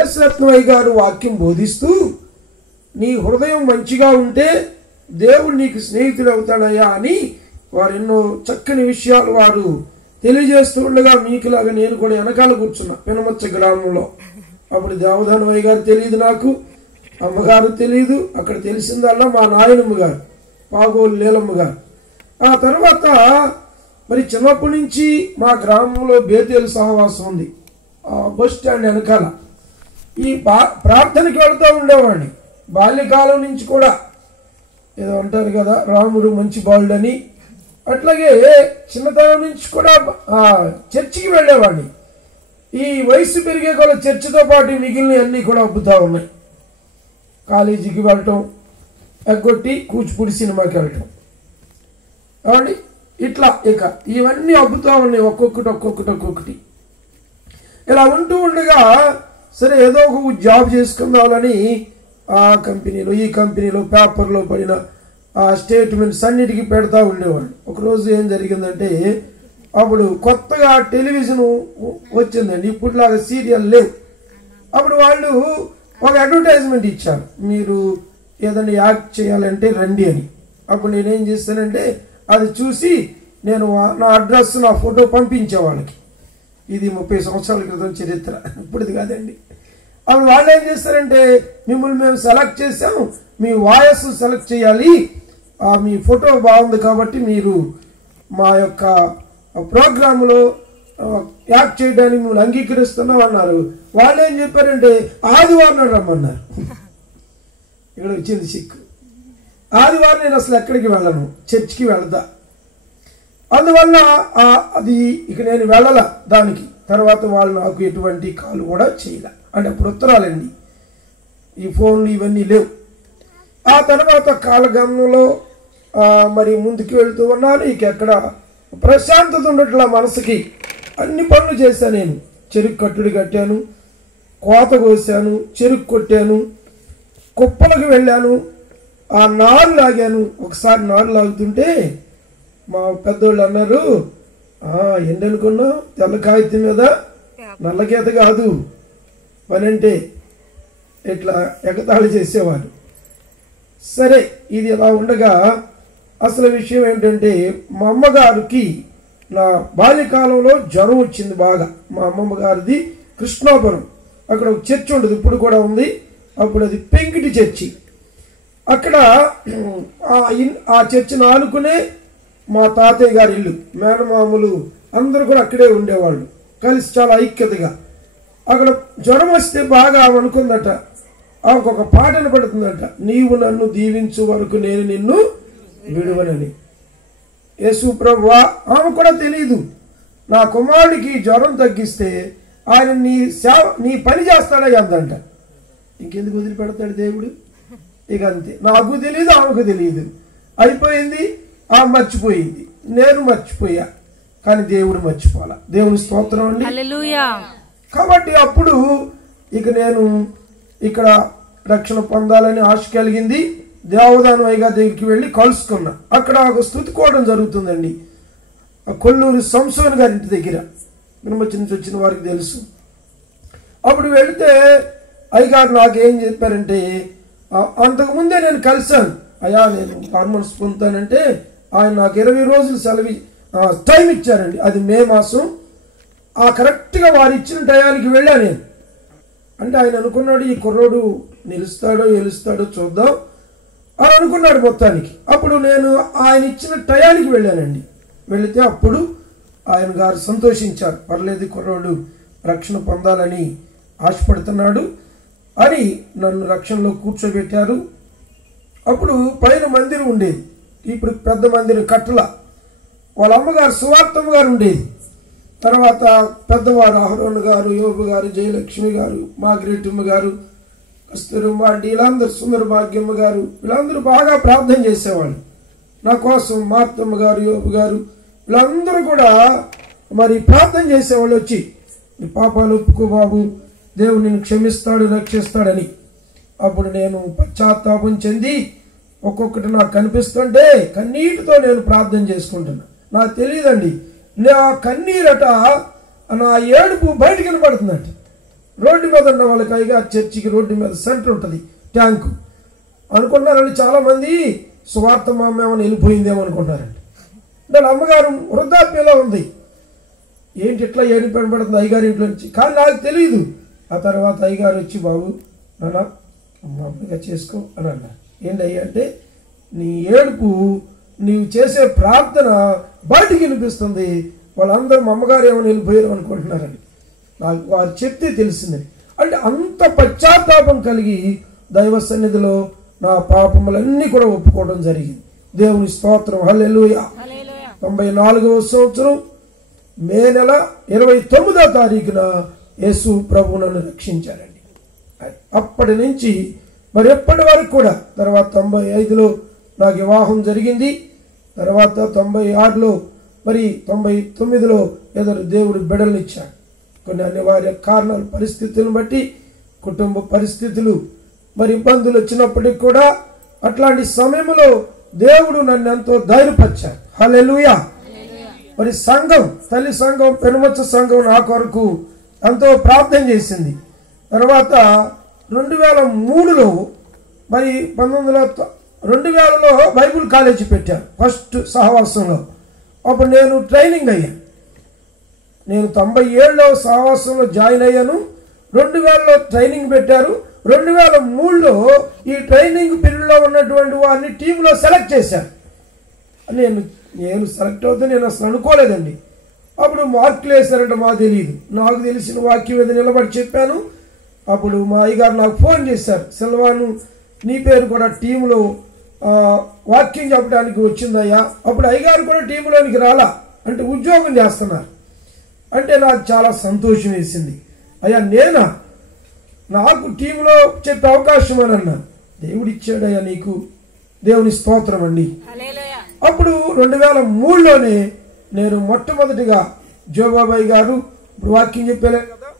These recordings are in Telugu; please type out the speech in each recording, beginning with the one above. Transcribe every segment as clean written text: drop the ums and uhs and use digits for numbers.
ఎస్ రత్నమయ్య గారు వాక్యం బోధిస్తూ, నీ హృదయం మంచిగా ఉంటే దేవుడు నీకు స్నేహితుడు అవుతాడయ్యా అని వారు ఎన్నో చక్కని విషయాలు వారు తెలియజేస్తూ ఉండగా మీకులాగా నేను కూడా వెనకాల కూర్చున్నా పెనమచ్చ గ్రామంలో. అప్పుడు దేవదానమయ్య గారు తెలియదు, నాకు అమ్మగారు తెలియదు. అక్కడ తెలిసిందల్లా మా నాయనమ్మ గారు, పాగోలు నీలమ్మ గారు. ఆ తర్వాత మరి చిన్నప్పటి నుంచి మా గ్రామంలో బేతేలు సహవాసం ఉంది, బస్ స్టాండ్ వెనకాల. ఈ ప్రార్థనకి వెళ్తూ ఉండేవాడిని బాల్యకాలం నుంచి కూడా. ఏదో అంటారు కదా, రాముడు మంచి బాలుడని. అట్లాగే చిన్నతనం నుంచి కూడా చర్చికి వెళ్ళేవాడిని. ఈ వయసు పెరిగే కూడా చర్చితో పాటు మిగిలిన అన్నీ కూడా అబ్బుతా ఉన్నాయి. కాలేజీకి వెళ్ళటం, ఎగ్గొట్టి కూచిపూడి సినిమాకి వెళ్ళటం, కాబట్టి ఇట్లా ఇక ఇవన్నీ అబ్బుతా ఉన్నాయి ఒక్కొక్కటి. ఇలా ఉంటూ ఉండగా సరే ఏదో ఒక జాబ్ చేసుకుందామని ఆ కంపెనీలో ఈ కంపెనీలో పేపర్లో పడిన ఆ స్టేట్మెంట్స్ అన్నిటికీ పెడతా ఉండేవాడు. ఒకరోజు ఏం జరిగిందంటే, అప్పుడు కొత్తగా టెలివిజన్ వచ్చిందండి, ఇప్పుడులాగా సీరియల్ లేవు. అప్పుడు వాళ్ళు ఒక అడ్వర్టైజ్మెంట్ ఇచ్చారు, మీరు ఏదైనా యాక్ట్ చేయాలంటే రండి అని. అప్పుడు నేనేం చేస్తానంటే అది చూసి నేను నా అడ్రస్ నా ఫోటో పంపించే వాళ్ళకి. ఇది 30 సంవత్సరాల క్రితం చరిత్ర, ఇప్పుడుది కాదండి. అప్పుడు వాళ్ళు ఏం చేస్తారంటే, మిమ్మల్ని మేము సెలెక్ట్ చేసాం, మీ వాయిస్ సెలెక్ట్ చేయాలి, మీ ఫోటో బాగుంది కాబట్టి మీరు మా యొక్క ప్రోగ్రాంలో యాక్ట్ చేయడానికి మిమ్మల్ని అంగీకరిస్తున్నాం అన్నారు. వాళ్ళు ఏం చెప్పారంటే ఆదివారం రమ్మన్నారు. ఇక్కడ వచ్చింది సిక్కు. ఆదివారం నేను అసలు ఎక్కడికి వెళ్ళను, చర్చికి వెళతా. అందువల్ల అది ఇక నేను వెళ్ళాల దానికి. తర్వాత వాళ్ళు నాకు ఎటువంటి కాల్ కూడా చేయలే. అంటే అప్పుడు ఉత్తరాలండి, ఈ ఫోన్లు ఇవన్నీ లేవు. ఆ తర్వాత కాలగమనంలో మరి ముందుకు వెళుతూ ఉన్నాను. ఇక ఎక్కడ ప్రశాంతత ఉండట్లా మనసుకి. అన్ని పనులు చేశాను నేను. చెరుకు కట్టుడు కట్టాను, కోత కోసాను, చెరుకు కొట్టాను, కుప్పలకు వెళ్ళాను, ఆ నారు లాగాను. ఒకసారి నారు లాగుతుంటే మా పెద్దోళ్ళు అన్నారు, ఏంటనుకున్నావు, తెల్ల కాగితం మీద నల్ల గీత కాదు పని అంటే, ఇట్లా ఎగతాళి చేసేవారు. సరే ఇది ఇలా ఉండగా అసలు విషయం ఏంటంటే, మా అమ్మగారికి నా బాల్యకాలంలో జ్వరం వచ్చింది బాగా. మా అమ్మమ్మ గారిది కృష్ణాపురం, అక్కడ ఒక చర్చి ఉండదు, ఇప్పుడు కూడా ఉంది. అప్పుడు అది పెంకిటి చర్చి. అక్కడ ఆ చర్చిని ఆనుకునే మా తాతయ్య గారి ఇల్లు, మేనమామలు అందరూ కూడా అక్కడే ఉండేవాళ్ళు, కలిసి చాలా ఐక్యతగా. అక్కడ జ్వరం వస్తే బాగా అనుకుందట, ఆమెకు ఒక పాటను పడుతుందట, నీవు నన్ను దీవించు వరకు నేను నిన్ను విడువనని. యేసు ప్రభువా, ఆమె కూడా తెలియదు, నా కుమారుడికి జ్వరం తగ్గిస్తే ఆయన నీ పని చేస్తాడని అందంట. ఇంకెందుకు వదిలిపెడతాడు దేవుడు? ఇక అంతే. నాకు తెలియదు, ఆమెకు తెలియదు. అయిపోయింది, ఆమె మర్చిపోయింది, నేను మర్చిపోయా, కానీ దేవుడు మర్చిపోవాలా. దేవుని స్తోత్రం అండి. కాబట్టి అప్పుడు ఇక నేను ఇక్కడ రక్షణ పొందాలని ఆశ కలిగింది. దేవదానమయ్య గారి దగ్గరికి వెళ్ళి కలుసుకున్నా. అక్కడ ఒక స్తుతికోవడం జరుగుతుందండి, కొల్లూరు సంసోన్ గారి ఇంటి దగ్గర. వినమచ్చి నుంచి వచ్చిన వారికి తెలుసు. అప్పుడు వెళితే అయ్యగారు నాకేం చెప్పారంటే, అంతకుముందే నేను కలిశాను, అయ్యా నేను హార్మోన్స్ పొందుతానంటే ఆయన నాకు 20 రోజులు సెలవు టైం ఇచ్చారండి. అది మే మాసం. ఆ కరెక్ట్గా వారు ఇచ్చిన టయానికి వెళ్ళా నేను. అంటే ఆయన అనుకున్నాడు, ఈ కుర్రోడు నిలుస్తాడో గెలుస్తాడో చూద్దాం అని అనుకున్నాడు మొత్తానికి. అప్పుడు నేను ఆయన ఇచ్చిన టయానికి వెళ్ళానండి. వెళితే అప్పుడు ఆయన గారు సంతోషించారు, పర్లేదు కుర్రోడు రక్షణ పొందాలని ఆశపడుతున్నాడు అని నన్ను రక్షణలో కూర్చోబెట్టారు. అప్పుడు పైన మందిరం ఉండేది, ఇప్పుడు పెద్ద మందిరం కట్టల. వాళ్ళ అమ్మగారు సువార్తమ్మ గారు ఉండేది. తర్వాత పెద్దవారు అహరోన్ గారు, యోబు గారు, జయలక్ష్మి గారు, మాగ్రెటమ్మ గారు, కస్తూరమ్మ, వీళ్ళందరూ, సుందర భాగ్యమ్మ గారు, వీళ్ళందరూ బాగా ప్రార్థన చేసేవాళ్ళు నా కోసం. మార్తమ్మ గారు, యోబు గారు, వీళ్ళందరూ కూడా మరి ప్రార్థన చేసేవాళ్ళు వచ్చి, నీ పాపాలు ఒప్పుకో బాబు, దేవుడు నిన్ను క్షమిస్తాడు, రక్షిస్తాడని. అప్పుడు నేను పశ్చాత్తాపం చెంది ఒక్కొక్కటి నాకు కనిపిస్తుంటే కన్నీటితో నేను ప్రార్థన చేసుకుంటున్నా. నాకు తెలియదండి, నా కన్నీరట నా ఏడుపు బయటకు వినపడుతుందంట. రోడ్డు మీద ఉన్న వాళ్ళకి అయ్యగారు చర్చికి రోడ్డు మీద సెంటర్ ఉంటుంది, ట్యాంకు అనుకుంటున్నారండి. చాలామంది సువార్త మా అమ్మేమని వెళ్ళిపోయిందేమో అనుకుంటున్నారండి. దాని అమ్మగారు వృద్ధాప్యంలో ఉంది. ఏంటి ఇట్లా ఏడుపు వినపడుతుంది అయ్యగారు ఇంట్లో నుంచి, కానీ నాకు తెలియదు. ఆ తర్వాత అయ్యగారు వచ్చి, బాబు నాన్న మామూలుగా చేసుకో అని అన్నారు. ఏంటయ్యా అంటే, నీ ఏడుపు నీవు చేసే ప్రార్థన బయటికి వినిపిస్తుంది, వాళ్ళందరూ మా అమ్మగారు ఏమని వెళ్ళిపోయారు అనుకుంటున్నారని నాకు వారు చెప్తే తెలిసింది. అంటే అంత పశ్చాత్తాపం కలిగి దైవ సన్నిధిలో నా పాపములన్నీ కూడా ఒప్పుకోవడం జరిగింది. దేవుని స్తోత్రం, హల్లెలూయా. 94వ సంవత్సరం మే నెల 29వ తారీఖున యేసు ప్రభు నన్ను రక్షించారండి. అప్పటి నుంచి మరి ఎప్పటి వరకు కూడా, తర్వాత 95లో నాకు వివాహం జరిగింది. తర్వాత 96లో మరి 99లో ఏదో దేవుడు బిడ్డలను ఇచ్చాడు. కొన్ని అనివార్య కారణాలు, పరిస్థితులను బట్టి, కుటుంబ పరిస్థితులు మరి ఇబ్బందులు వచ్చినప్పటికి కూడా అట్లాంటి సమయంలో దేవుడు నన్ను ఎంతో ధైర్యపరిచాడు. హల్లెలూయా. మరి సంఘం, తల్లి సంఘం, పెనుమచ్చ సంఘం నా కొరకు ఎంతో ప్రార్థన చేసింది. తర్వాత 2003లో మరి 2000లో బైబుల్ కాలేజీ పెట్టారు ఫస్ట్ సహవాసంలో. అప్పుడు నేను ట్రైనింగ్ అయ్యాను. నేను 97లో సహవాసంలో జాయిన్ అయ్యాను. 2000లో ట్రైనింగ్ పెట్టారు. 2003లో ఈ ట్రైనింగ్ పీరియడ్లో ఉన్నటువంటి వారిని టీంలో సెలెక్ట్ చేశారు. నేను సెలెక్ట్ అవుతే నేను అసలు అనుకోలేదండి. అప్పుడు మార్కులు వేశారంటే మాకు తెలియదు. నాకు తెలిసిన వాక్యం మీద నిలబడి చెప్పాను. అప్పుడు మా అయ్యగారు నాకు ఫోన్ చేశారు, సిల్వాను నీ పేరు కూడా టీంలో వాక్యం చెప్పడానికి వచ్చిందయ్యా. అప్పుడు అయ్యగారు కూడా టీంలోనికి రాలా, అంటే ఉద్యోగం చేస్తున్నారు. అంటే నాకు చాలా సంతోషం వేసింది. అయ్యా నేనా, నాకు టీంలో చెప్పే అవకాశం అని అన్నా. దేవుడు ఇచ్చాడయ్యా నీకు, దేవుని స్తోత్రం అండి. అప్పుడు 2003లోనే నేను మొట్టమొదటిగా జోబాబాయ్ గారు ఇప్పుడు వాక్యం చెప్పలే కదా,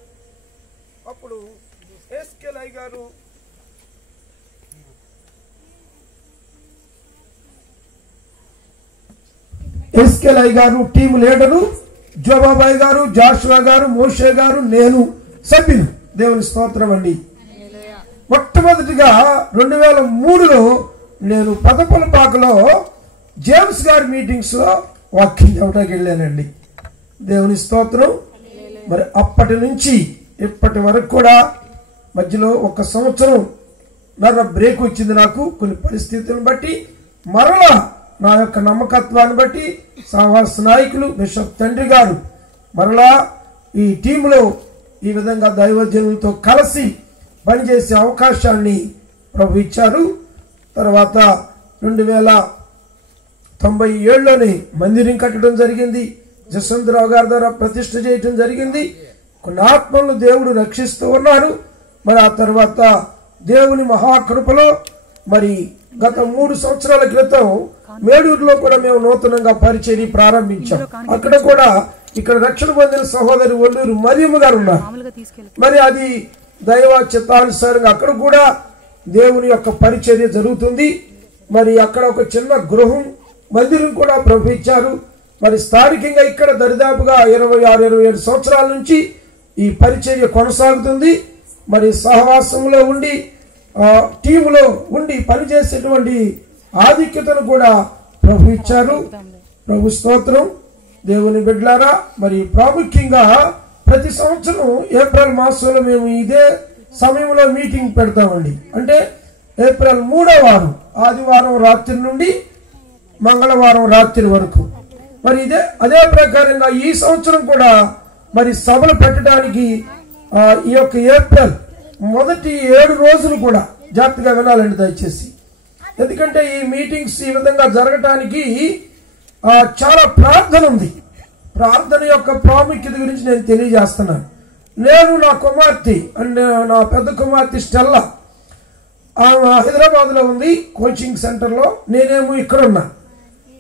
అప్పుడు ఎస్కేలై గారు టీం లీడరు, జోబాబాయ్ గారు, జాషువా గారు, మోషే గారు, నేను సభ్యులు. దేవుని స్తోత్రం అండి. మొట్టమొదటిగా 2003లో నేను పదపలపాకలో జేమ్స్ గారి మీటింగ్స్ లో వాక్యం చెప్పడానికి వెళ్ళానండి. దేవుని స్తోత్రం. మరి అప్పటి నుంచి ఇప్పటి వరకు కూడా మధ్యలో 1 సంవత్సరం బ్రేక్ వచ్చింది నాకు కొన్ని పరిస్థితులను బట్టి. మరలా నా యొక్క నమ్మకత్వాన్ని బట్టి సహవాస నాయకులు బిషప్ తండ్రి గారు మరలా ఈ టీంలో ఈ విధంగా దైవజనులతో కలిసి పనిచేసే అవకాశాన్ని ప్రభు ఇచ్చారు. తర్వాత 2097లోనే మందిరం కట్టడం జరిగింది. జస్వంతరావు గారి ద్వారా ప్రతిష్ఠ చేయటం జరిగింది. కొన్ని ఆత్మలను దేవుడు రక్షిస్తూ ఉన్నారు. మరి ఆ తర్వాత దేవుని మహాకృపలో మరి గత 3 సంవత్సరాల క్రితం మేడూరులో కూడా మేము నూతనంగా పరిచర్య ప్రారంభించాం. అక్కడ కూడా ఇక్కడ రక్షణ పొందిన సహోదరి ఒల్లూరు మరియమ్మ గారు ఉన్నారు. మరి అది దైవ చిత్తానుసారంగా అక్కడ కూడా దేవుని యొక్క పరిచర్య జరుగుతుంది. మరి అక్కడ ఒక చిన్న గృహం మందిరం కూడా ప్రభు ఇచ్చారు. మరి స్థానికంగా ఇక్కడ దరిదాపుగా 26-27 సంవత్సరాల నుంచి ఈ పరిచర్య కొనసాగుతుంది. మరి సహవాసంలో ఉండి టీములో ఉండి పనిచేసేటువంటి ఆధిక్యతను కూడా ప్రభు ఇచ్చారు. ప్రభు స్తోత్రం. దేవుని బిడ్డలారా, మరి ప్రాముఖ్యంగా ప్రతి సంవత్సరం ఏప్రిల్ మాసంలో మేము ఇదే సమయంలో మీటింగ్ పెడతామండి. అంటే ఏప్రిల్ 3వ వారం ఆదివారం రాత్రి నుండి మంగళవారం రాత్రి వరకు. మరి అదే ప్రకారంగా ఈ సంవత్సరం కూడా మరి సభలు పెట్టడానికి ఈ యొక్క ఏప్రిల్ మొదటి 7 రోజులు కూడా జాగ్రత్తగా వినాలండి దయచేసి. ఎందుకంటే ఈ మీటింగ్స్ ఈ విధంగా జరగటానికి చాలా ప్రార్థన ఉంది. ప్రార్థన యొక్క ప్రాముఖ్యత గురించి నేను తెలియజేస్తున్నాను. నేను నా కుమార్తె అండ్ నా పెద్ద కుమార్తె స్టెల్లా ఆమె హైదరాబాద్లో ఉంది కోచింగ్ సెంటర్లో, నేనేమో ఇక్కడ ఉన్నా.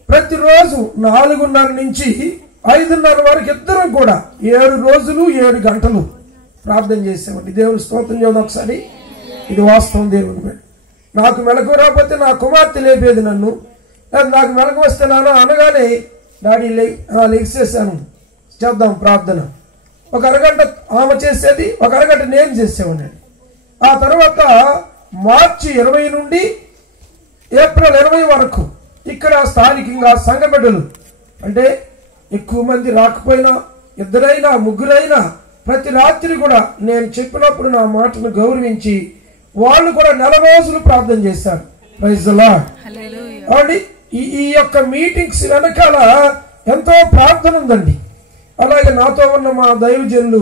ప్రతిరోజు 4:30 నుంచి 5:30 వరకు ఇద్దరం కూడా 7 రోజులు 7 గంటలు ప్రార్థన చేసామండి. దేవుని స్తోత్రం చేద్దాం ఒకసారి. ఇది వాస్తవం. దేవుని మీద నాకు మెలకు రాకపోతే నా కుమార్తె లేపేది నన్ను. నాకు మెలకు వస్తే నాన్న అనగానే డాడీ లెగిసేసాను, చేద్దాం ప్రార్థన. ఒక అరగంట ఆమె చేసేది, ఒక అరగంట నేను చేసేవాడిని. ఆ తర్వాత మార్చి 20 నుండి ఏప్రిల్ 20 వరకు ఇక్కడ స్థానికంగా సంఘ బిడ్డలు అంటే ఎక్కువ మంది రాకపోయినా, ఇద్దరైనా ముగ్గురైనా ప్రతి రాత్రి కూడా నేను చెప్పినప్పుడు నా మాటను గౌరవించి వాళ్ళు కూడా 4 రోజులు ప్రార్థన చేశారు. Praise the Lord. హల్లెలూయా. ఈ యొక్క మీటింగ్స్ వెనకాల ఎంతో ప్రార్థన ఉందండి. అలాగే నాతో ఉన్న మా దైవజనులు,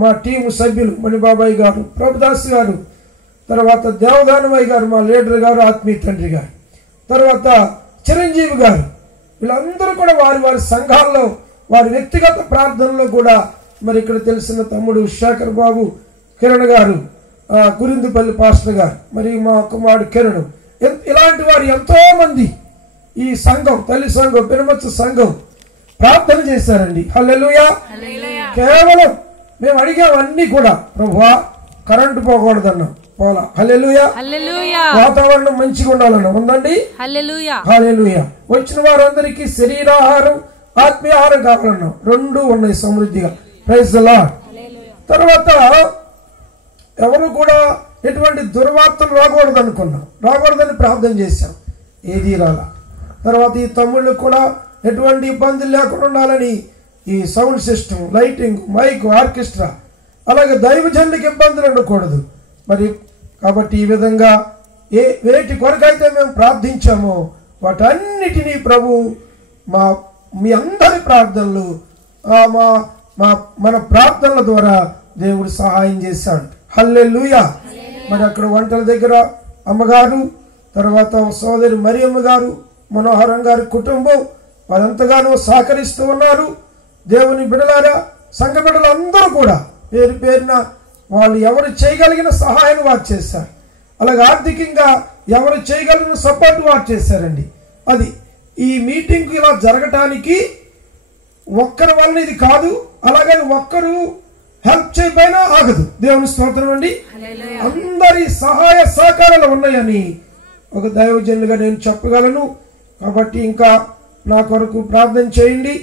మా టీము సభ్యులు మణిబాబాయ్ గారు, ప్రభుదాస్ గారు, తర్వాత దేవదానమయ్య గారు, మా లీడర్ గారు, ఆత్మీయ తండ్రి గారు, తర్వాత చిరంజీవి గారు, వీళ్ళందరూ కూడా వారి వారి సంఘాల్లో వారి వ్యక్తిగత ప్రార్థనలో కూడా మరి ఇక్కడ తెలిసిన తమ్ముడు శేఖర్ బాబు, కిరణ్ గారు, గురిందుపల్లి పాస్టర్ గారు, మరి మా కుమారుడు కిరణ్, ఇలాంటి వారు ఎంతో మంది ఈ సంఘం, తల్లి సంఘం, పెనుమత్స సంఘం ప్రార్థన చేశారండి. హల్లెలూయా. కేవలం మేము అడిగామన్నీ కూడా, ప్రభువా కరెంటు పోకూడదన్నాం, పోలా. హల్లెలూయా. వాతావరణం మంచిగా ఉండాలన్నా, ఉందండి. హల్లెలూయా. వచ్చిన వారందరికీ శరీరాహారం, ఆత్మీయాహారం కావాలన్నాం, 2 ఉన్నాయి సమృద్ధిగా. Praise the Lord. తర్వాత ఎవరు కూడా ఎటువంటి దుర్వార్తలు రాకూడదు అనుకున్నాం, రాకూడదని ప్రార్థన చేశాం, ఏది రాలా. తర్వాత ఈ తమ్ముళ్ళు కూడా ఎటువంటి ఇబ్బందులు లేకుండా ఉండాలని ఈ sound system, lighting, mic, orchestra, అలాగే దైవజనులకు ఇబ్బందులు ఉండకూడదు మరి. కాబట్టి ఈ విధంగా వేటి కొరకైతే మేము ప్రార్థించామో వాటన్నిటినీ ప్రభు మీ అందరి ప్రార్థనలు మన ప్రార్థనల ద్వారా దేవుడు సహాయం చేశాడు. హల్లెలూయా. మరి అక్కడ వంటల దగ్గర అమ్మగారు, తర్వాత సోదరి మరియమ్మ గారు, మనోహరం గారి కుటుంబం వారంతగానో సహకరిస్తూ ఉన్నారు. దేవుని బిడలారా, సంఘ బిడ్డలు అందరూ కూడా పేరు పేరున వాళ్ళు ఎవరు చేయగలిగిన సహాయం వారు చేశారు. అలాగే ఆర్థికంగా ఎవరు చేయగలిగిన సపోర్ట్ వారు చేశారండి. అది ఈ మీటింగ్ ఇలా జరగటానికి ఒక్కరి వల్ల ఇది కాదు. అలాగని ఒక్కరు హెల్ప్ చేయకపోయినా ఆగదు. దేవుని స్తోత్రం అండి. అందరి సహాయ సహకారాలు ఉన్నాయని ఒక దైవజనులుగా నేను చెప్పగలను. కాబట్టి ఇంకా నా కొరకు ప్రార్థన చేయండి.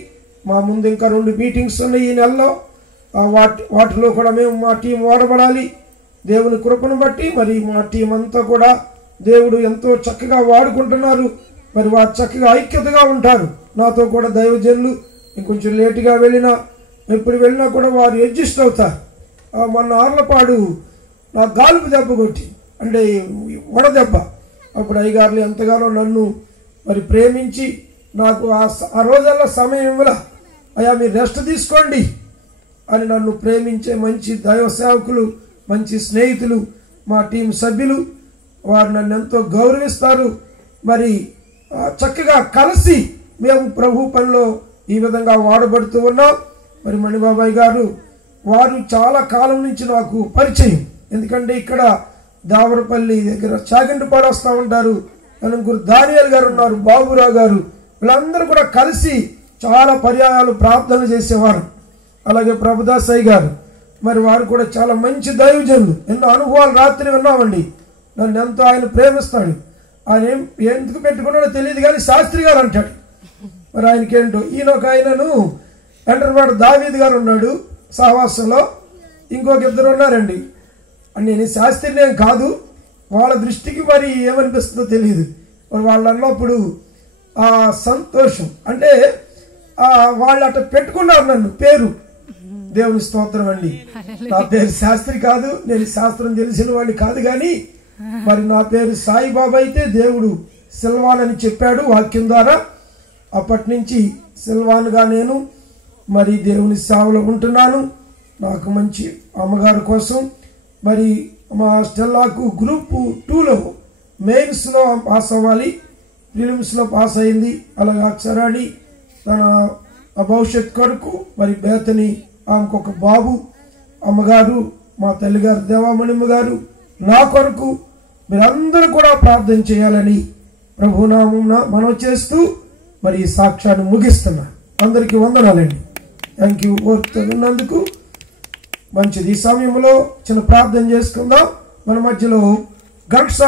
మా ముందు ఇంకా 2 మీటింగ్స్ ఉన్నాయి ఈ నెలలో. వాటిలో కూడా మేము మా టీం వాడబడాలి. దేవుని కృపను బట్టి మరి మా టీం అంతా కూడా దేవుడు ఎంతో చక్కగా వాడుకుంటున్నారు. మరి వారు చక్కగా ఐక్యతగా ఉంటారు. నాతో కూడా దైవజనులు ఇంకొంచెం లేటుగా వెళ్ళినా, ఎప్పుడు వెళ్ళినా కూడా వారు అడ్జస్ట్ అవుతారు. మొన్న ఆర్లపాడు నా గాలుపు దెబ్బ కొట్టి, అంటే వడదెబ్బ, అప్పుడు అయ్యగారులు ఎంతగానో నన్ను మరి ప్రేమించి నాకు ఆ రోజుల్లో సమయం ఇవ్వలా, అయ్యా మీరు రెస్ట్ తీసుకోండి అని నన్ను ప్రేమించే మంచి దైవ సేవకులు, మంచి స్నేహితులు, మా టీం సభ్యులు, వారు నన్ను ఎంతో గౌరవిస్తారు. మరి చక్కగా కలిసి మేము ప్రభు పనిలో ఈ విధంగా వాడబడుతూ ఉన్నాం. మరి మణిబాబాయ్ గారు వారు చాలా కాలం నుంచి నాకు పరిచయం. ఎందుకంటే ఇక్కడ దావరపల్లి దగ్గర చాగంటిపాడు వస్తూ ఉంటారు. నలుగురు దానియాల్ గారు ఉన్నారు, బాబురావు గారు, వీళ్ళందరూ కూడా కలిసి చాలా పర్యాయాలు ప్రార్థన చేసేవారు. అలాగే ప్రభుదాసయ్య గారు, మరి వారు కూడా చాలా మంచి దైవజనులు. ఎన్నో అనుభవాలు రాత్రి విన్నామండి. నన్ను ఎంతో ఆయన ప్రేమిస్తాడు. ఆయన ఎందుకు పెట్టుకున్నాడో తెలియదు కానీ శాస్త్రి గారు అంటాడు. మరి ఆయనకేంటో ఈయనొక ఆయనను ఎంటర్వాడు దావీద్ గారు ఉన్నాడు సహవాసంలో, ఇంకొక 2 ఉన్నారండి. నేను శాస్త్రిని ఏం కాదు, వాళ్ళ దృష్టికి మరి ఏమనిపిస్తుందో తెలియదు. మరి వాళ్ళు అన్నప్పుడు ఆ సంతోషం అంటే వాళ్ళు అట్లా పెట్టుకున్నారు నన్ను పేరు. దేవుని స్తోత్రం అండి. నా పేరు శాస్త్రి కాదు, నేను శాస్త్రం తెలిసిన వాడిని కాదు, కానీ మరి నా పేరు సాయిబాబా అయితే దేవుడు సిల్వాన్ అని చెప్పాడు వాక్యం ద్వారా. అప్పటి నుంచి సిల్వాన్గా నేను మరి దేవుని సేవలో ఉంటున్నాను. నాకు మంచి అమ్మగారి కోసం మరి మా స్టెల్లాకు గ్రూప్ 2లో మెయిన్స్లో పాస్ అవ్వాలి, ప్రిలిమ్స్లో పాస్ అయింది. అలాగే అక్షరాణి తన భవిష్యత్ కొరకు మరి బేతని ఆమెకు ఒక బాబు, అమ్మగారు, మా తల్లిగారు దేవామణిమ్మ గారు, నా కొరకు మీరందరూ కూడా ప్రార్థన చేయాలని ప్రభునామమున మనం చేస్తూ మరి ఈ సాక్ష్యాన్ని ముగిస్తున్నా. అందరికీ వందనాలండి. Thank you. ఓర్తున్నందుకు మంచిది. ఈ సమయంలో చిన్న ప్రార్థన చేసుకుందాం. మన మధ్యలో ఘంటసాల